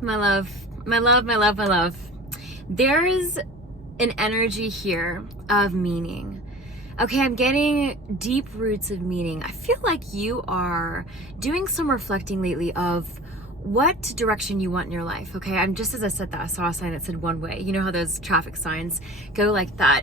my love, my love, my love, my love. There's an energy here of meaning. Okay, I'm getting deep roots of meaning. I feel like you are doing some reflecting lately of what direction you want in your life. Okay, I'm just as I said that, I saw a sign that said one way. You know how those traffic signs go like that.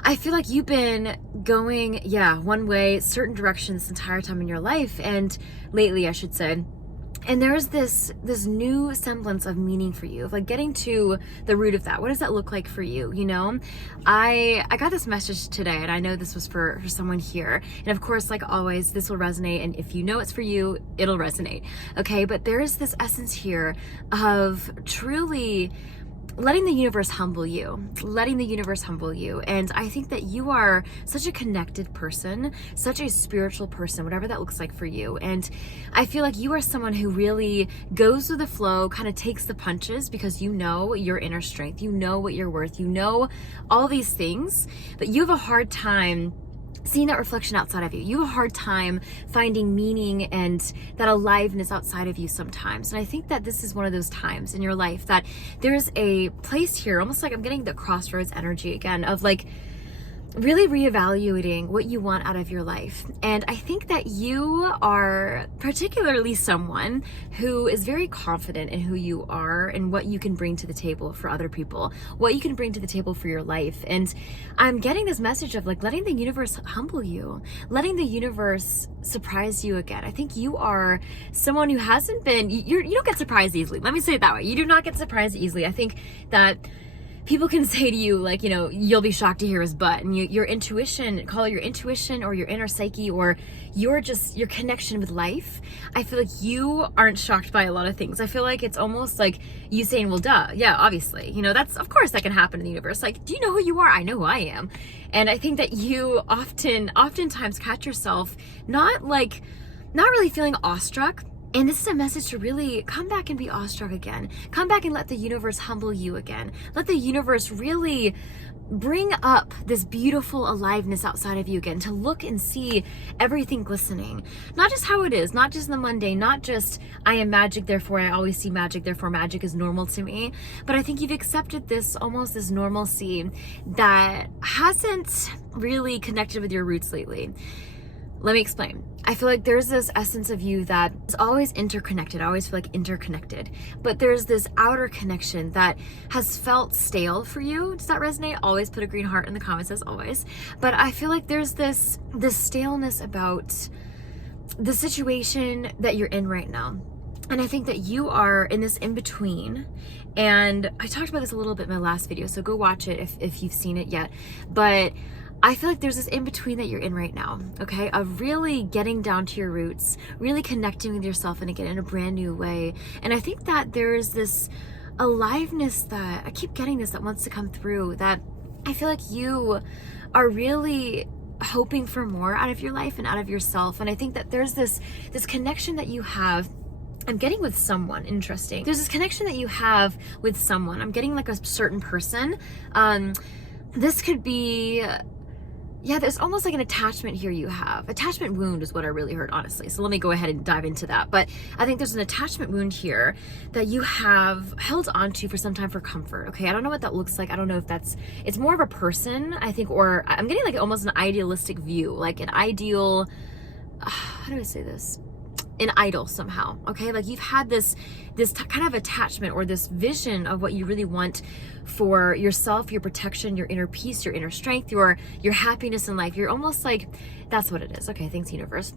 I feel like you've been going, one way, certain directions this entire time in your life, and lately, I should say. And there's this new semblance of meaning for you, of like getting to the root of that. What does that look like for you? You know, I got this message today, and I know this was for someone here. And of course, like always, this will resonate. And if you know it's for you, it'll resonate. Okay, but there is this essence here of truly letting the universe humble you, And I think that you are such a connected person, such a spiritual person, whatever that looks like for you. And I feel like you are someone who really goes with the flow, kind of takes the punches, because you know your inner strength, you know what you're worth, you know all these things, but you have a hard time seeing that reflection outside of you. You have a hard time finding meaning and that aliveness outside of you sometimes. And I think that this is one of those times in your life that there's a place here, almost like I'm getting the crossroads energy again, of like really reevaluating what you want out of your life. And I think that you are particularly someone who is very confident in who you are and what you can bring to the table for other people, what you can bring to the table for your life. And I'm getting this message of like letting the universe humble you, letting the universe surprise you again. I think you are someone who hasn't been, you don't get surprised easily. Let me say it that way. You do not get surprised easily. I think that people can say to you, like, you know, you'll be shocked to hear his butt. And your intuition, call it your intuition or your inner psyche or your connection with life. I feel like you aren't shocked by a lot of things. I feel like it's almost like you saying, well, duh. Yeah, obviously. You know, of course that can happen in the universe. Like, do you know who you are? I know who I am. And I think that you oftentimes catch yourself not really feeling awestruck. And this is a message to really come back and be awestruck again. Come back and let the universe humble you again. Let the universe really bring up this beautiful aliveness outside of you again, to look and see everything glistening. Not just how it is, not just the mundane, not just I am magic, therefore I always see magic, therefore magic is normal to me. But I think you've accepted this normalcy that hasn't really connected with your roots lately. Let me explain. I feel like there's this essence of you that is always interconnected. I always feel like interconnected. But there's this outer connection that has felt stale for you. Does that resonate? Always put a green heart in the comments as always. But I feel like there's this staleness about the situation that you're in right now. And I think that you are in this in-between. And I talked about this a little bit in my last video, so go watch it if you've seen it yet. But I feel like there's this in-between that you're in right now, okay? Of really getting down to your roots, really connecting with yourself and again in a brand new way. And I think that there's this aliveness that, I keep getting this, that wants to come through, that I feel like you are really hoping for more out of your life and out of yourself. And I think that there's this connection that you have, I'm getting with someone, interesting. There's this connection that you have with someone. I'm getting like a certain person. This could be, there's almost like an attachment here you have. Attachment wound is what I really heard, honestly. So let me go ahead and dive into that. But I think there's an attachment wound here that you have held onto for some time for comfort, okay? I don't know what that looks like. I don't know if it's more of a person, I think, or I'm getting like almost an idealistic view, like an ideal, how do I say this? An idol somehow, okay? Like you've had this kind of attachment or this vision of what you really want for yourself, your protection, your inner peace, your inner strength, your happiness in life. You're almost like, that's what it is. Okay, thanks universe.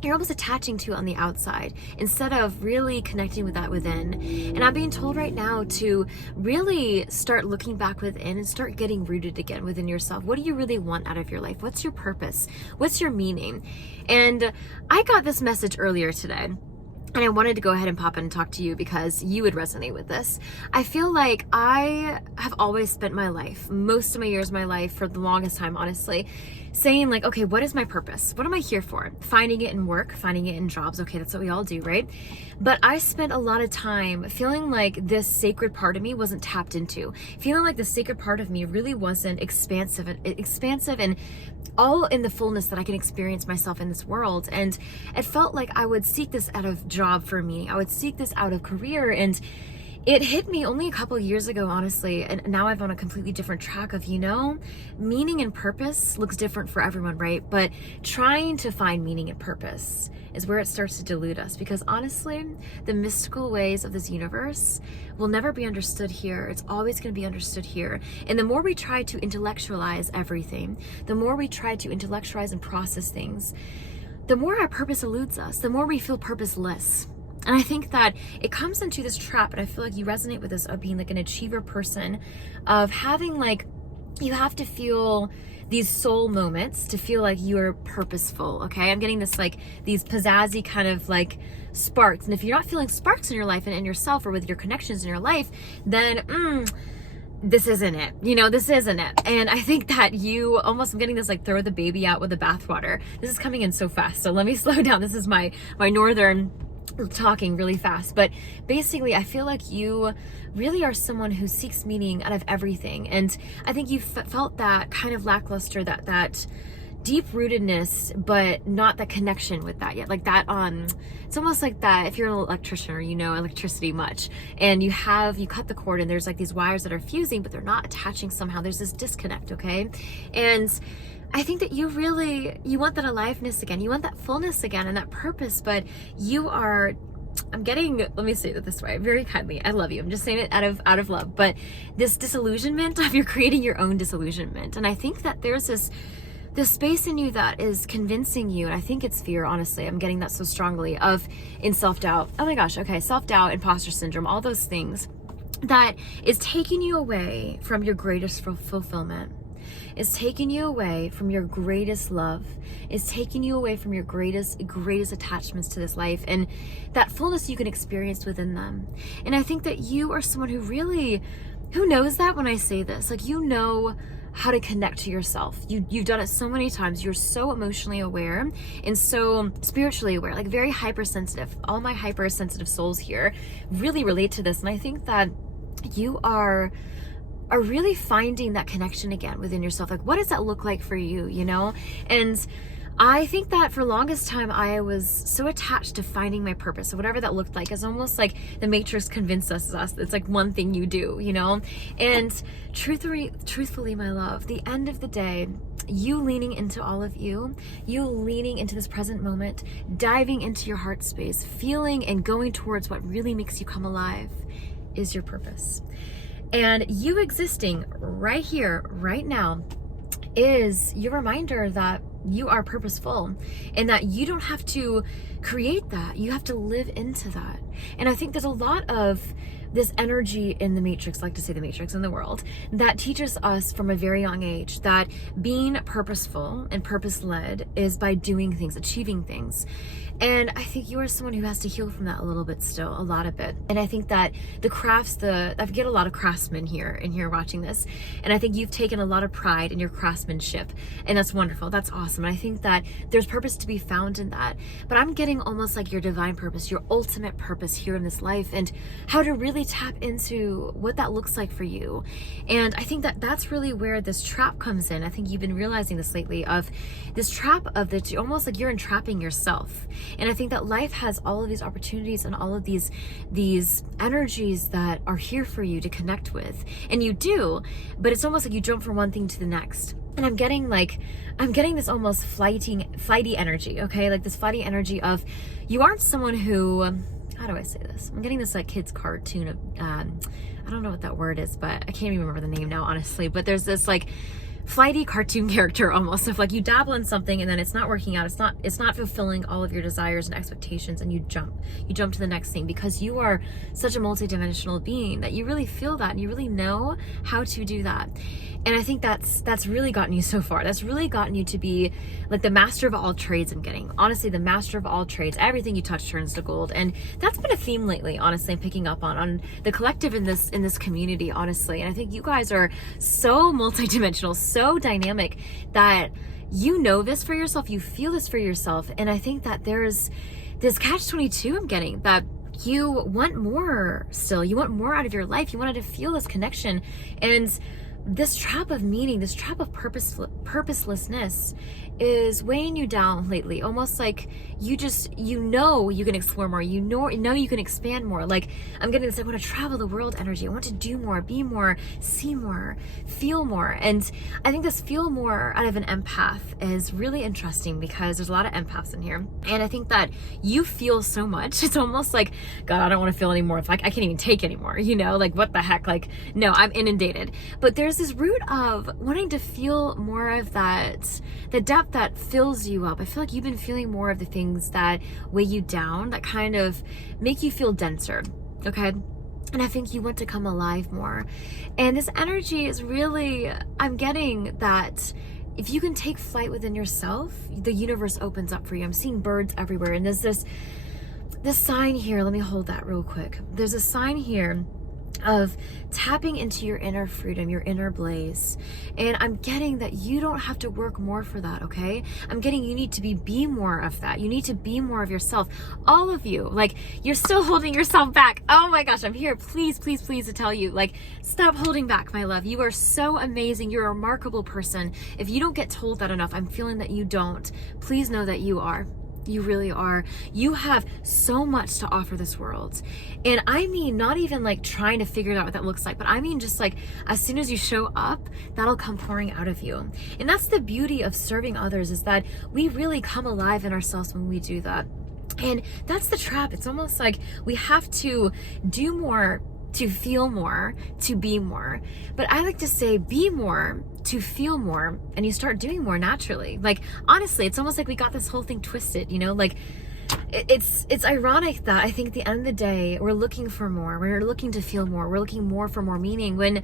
You're almost attaching to it on the outside instead of really connecting with that within. And I'm being told right now to really start looking back within and start getting rooted again within yourself. What do you really want out of your life? What's your purpose? What's your meaning? And I got this message earlier today, and I wanted to go ahead and pop in and talk to you because you would resonate with this. I feel like I have always spent my life, most of my years of my life, for the longest time, honestly, saying like, okay, what is my purpose? What am I here for? Finding it in work, finding it in jobs. Okay, that's what we all do, right? But I spent a lot of time feeling like this sacred part of me wasn't tapped into, feeling like the sacred part of me really wasn't expansive and all in the fullness that I can experience myself in this world. And it felt like I would seek this out of job for me. I would seek this out of career, and it hit me only a couple years ago, honestly, and now I'm on a completely different track of, meaning and purpose looks different for everyone, right? But trying to find meaning and purpose is where it starts to dilute us, because honestly, the mystical ways of this universe will never be understood here. It's always going to be understood here. And the more we try to intellectualize everything, the more we try to intellectualize and process things, the more our purpose eludes us, the more we feel purposeless. And I think that it comes into this trap, and I feel like you resonate with this, of being like an achiever person, of having like, you have to feel these soul moments to feel like you're purposeful, okay? I'm getting this like, these pizzazzy kind of like sparks. And if you're not feeling sparks in your life and in yourself or with your connections in your life, then this isn't it. This isn't it. And I think that you almost, I'm getting this like throw the baby out with the bathwater. This is coming in so fast. So let me slow down. This is my northern talking really fast. But basically, I feel like you really are someone who seeks meaning out of everything. And I think you felt that kind of lackluster, that deep rootedness, but not that connection with that yet. Like that it's almost like that if you're an electrician or electricity much, and you cut the cord and there's like these wires that are fusing, but they're not attaching somehow. There's this disconnect, okay? And I think that you want that aliveness again. You want that fullness again and that purpose, but let me say it this way, very kindly. I love you. I'm just saying it out of love, but this disillusionment of you're creating your own disillusionment. And I think that there's this space in you that is convincing you, and I think it's fear, honestly. I'm getting that so strongly in self-doubt. Oh my gosh. Okay. Self-doubt, imposter syndrome, all those things that is taking you away from your greatest fulfillment. Is taking you away from your greatest love, is taking you away from your greatest attachments to this life and that fullness you can experience within them. And I think that you are someone who knows that when I say this, like, how to connect to yourself. You've done it so many times. You're so emotionally aware and so spiritually aware, like very hypersensitive. All my hypersensitive souls here really relate to this. And I think that you are really finding that connection again within yourself. Like, what does that look like for you, And I think that for longest time, I was so attached to finding my purpose. So whatever that looked like, it's almost like the Matrix convinced us it's like one thing you do, And truthfully, my love, the end of the day, you leaning into all of you leaning into this present moment, diving into your heart space, feeling and going towards what really makes you come alive is your purpose. And you existing right here, right now, is your reminder that you are purposeful and that you don't have to create that. You have to live into that. And I think there's a lot of this energy in the Matrix, like to say the Matrix in the world, that teaches us from a very young age that being purposeful and purpose-led is by doing things, achieving things. And I think you are someone who has to heal from that a little bit still, a lot of it. And I think that I get a lot of craftsmen here watching this. And I think you've taken a lot of pride in your craftsmanship. And that's wonderful. That's awesome. And I think that there's purpose to be found in that. But I'm getting almost like your divine purpose, your ultimate purpose here in this life, and how to really tap into what that looks like for you. And I think that that's really where this trap comes in. I think you've been realizing this lately, of this trap of that almost like you're entrapping yourself. And I think that life has all of these opportunities and all of these energies that are here for you to connect with. And you do, but it's almost like you jump from one thing to the next. And I'm getting this almost flighty energy, okay? Like this flighty energy of, you aren't someone who, how do I say this? I'm getting this like kids cartoon of, I don't know what that word is, but I can't even remember the name now, honestly. But there's this like flighty cartoon character almost of like you dabble in something and then it's not working out, it's not fulfilling all of your desires and expectations, and you jump to the next thing, because you are such a multidimensional being that you really feel that and you really know how to do that. And I think that's really gotten you so far. That's really gotten you to be like the master of all trades. I'm getting, honestly, the master of all trades. Everything you touch turns to gold. And that's been a theme lately, honestly. I'm picking up on the collective in this community, honestly. And I think you guys are so multidimensional, so dynamic, that you know this for yourself, you feel this for yourself. And I think that there's this catch-22 I'm getting, that you want more still. You want more out of your life. You wanted to feel this connection. And this trap of meaning, this trap of purposelessness is weighing you down lately. Almost like you can explore more, you know you can expand more. Like, I'm getting this, I want to travel the world energy. I want to do more, be more, see more, feel more. And I think this feel more out of an empath is really interesting because there's a lot of empaths in here. And I think that you feel so much. It's almost like, God, I don't want to feel anymore. It's like, I can't even take anymore, like what the heck? Like, no, I'm inundated. But there's this root of wanting to feel more of that, the depth that fills you up. I feel like you've been feeling more of the things that weigh you down, that kind of make you feel denser, okay? And I think you want to come alive more. And this energy is really, I'm getting that if you can take flight within yourself, the universe opens up for you. I'm seeing birds everywhere. And there's this sign here. Let me hold that real quick. There's a sign here of tapping into your inner freedom, your inner blaze. And I'm getting that you don't have to work more for that, okay? I'm getting you need to be more of that. You need to be more of yourself. All of you, like, you're still holding yourself back. Oh my gosh, I'm here, please to tell you, like, stop holding back, my love. You are so amazing. You're a remarkable person. If you don't get told that enough, I'm feeling that you don't. Please know that you are. You really are. You have so much to offer this world. And I mean, not even like trying to figure out what that looks like, but I mean just like as soon as you show up, that'll come pouring out of you. And that's the beauty of serving others, is that we really come alive in ourselves when we do that. And that's the trap. It's almost like we have to do more to feel more, to be more. But I like to say be more to feel more, and you start doing more naturally. Like, honestly, it's almost like we got this whole thing twisted, like it's ironic that I think at the end of the day, we're looking for more. We're looking to feel more. We're looking more for more meaning, when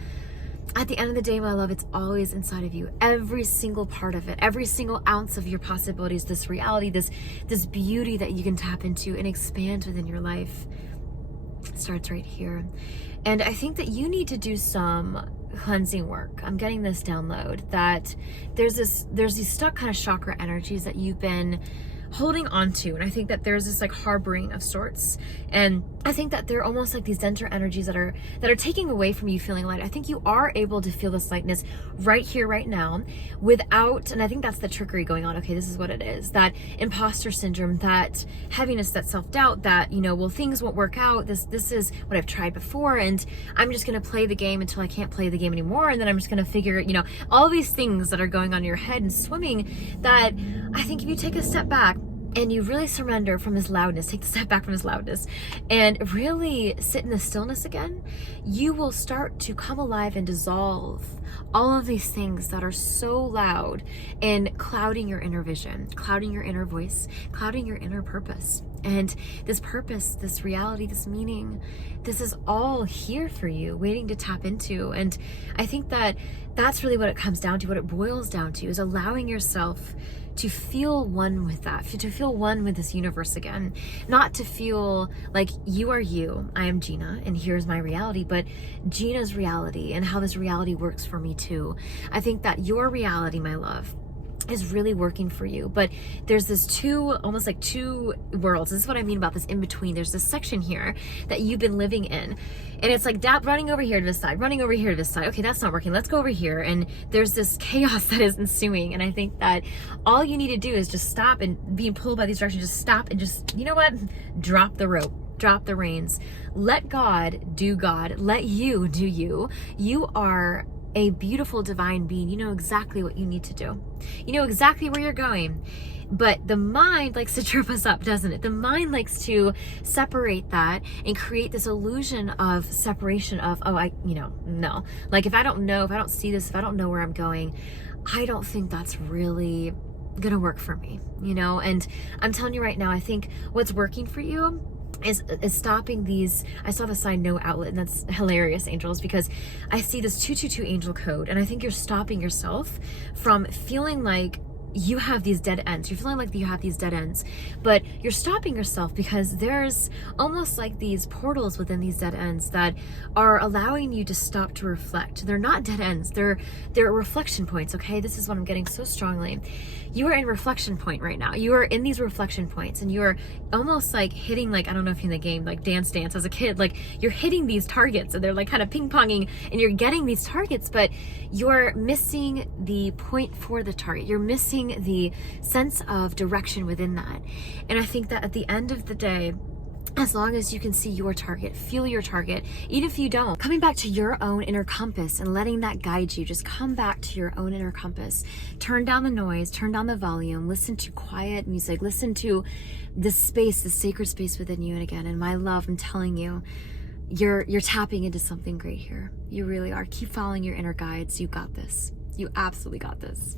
at the end of the day, my love, it's always inside of you. Every single part of it, every single ounce of your possibilities, this reality, this beauty that you can tap into and expand within your life, starts right here. And I think that you need to do some cleansing work. I'm getting this download that there's these stuck kind of chakra energies that you've been holding on to. And I think that there's this like harboring of sorts. And I think that they're almost like these denser energies that are taking away from you feeling light. I think you are able to feel this lightness right here, right now, without, and I think that's the trickery going on. Okay, this is what it is. That imposter syndrome, that heaviness, that self-doubt, that, well, things won't work out. This is what I've tried before, and I'm just going to play the game until I can't play the game anymore. And then I'm just going to figure, all these things that are going on in your head and swimming, that I think if you take a step back, and you really surrender from this loudness, take the step back from this loudness, and really sit in the stillness again, you will start to come alive and dissolve all of these things that are so loud and clouding your inner vision, clouding your inner voice, clouding your inner purpose. And this purpose, this reality, this meaning, this is all here for you, waiting to tap into. And I think that that's really what it comes down to, what it boils down to, is allowing yourself to feel one with that, to feel one with this universe again. Not to feel like you are you, I am Gina, and here's my reality, but Gina's reality and how this reality works for me too. I think that your reality, my love, is really working for you, but there's this almost like two worlds. This is what I mean about this in between. There's this section here that you've been living in, and it's like running over here to this side, running over here to this side. Okay, that's not working. Let's go over here. And there's this chaos that is ensuing. And I think that all you need to do is just stop, and being pulled by these directions, just stop and just, drop the rope, drop the reins, let God do God, let you do you. You are a beautiful divine being. You know exactly what you need to do. You know exactly where you're going. But the mind likes to trip us up, doesn't it? The mind likes to separate that and create this illusion of separation of, no. Like, if I don't see this, if I don't know where I'm going, I don't think that's really gonna work for me, And I'm telling you right now, I think what's working for you is stopping these. I saw the sign no outlet, and that's hilarious, angels, because I see this 222 angel code, and I think you're stopping yourself from feeling like you have these dead ends. You're feeling like you have these dead ends, but you're stopping yourself because there's almost like these portals within these dead ends that are allowing you to stop to reflect. They're not dead ends. They're reflection points. Okay. This is what I'm getting so strongly. You are in reflection point right now. You are in these reflection points and you're almost like hitting, like, I don't know if you're in the game, like Dance as a kid, like you're hitting these targets and they're like kind of ping-ponging and you're getting these targets, but you're missing the point for the target. You're missing the sense of direction within that. And I think that at the end of the day, as long as you can see your target, feel your target, even if you don't, coming back to your own inner compass and letting that guide you, just come back to your own inner compass. Turn down the noise, turn down the volume, listen to quiet music, listen to the space, the sacred space within you. And again, in my love, I'm telling you, you're tapping into something great here. You really are. Keep following your inner guides. You got this. You absolutely got this.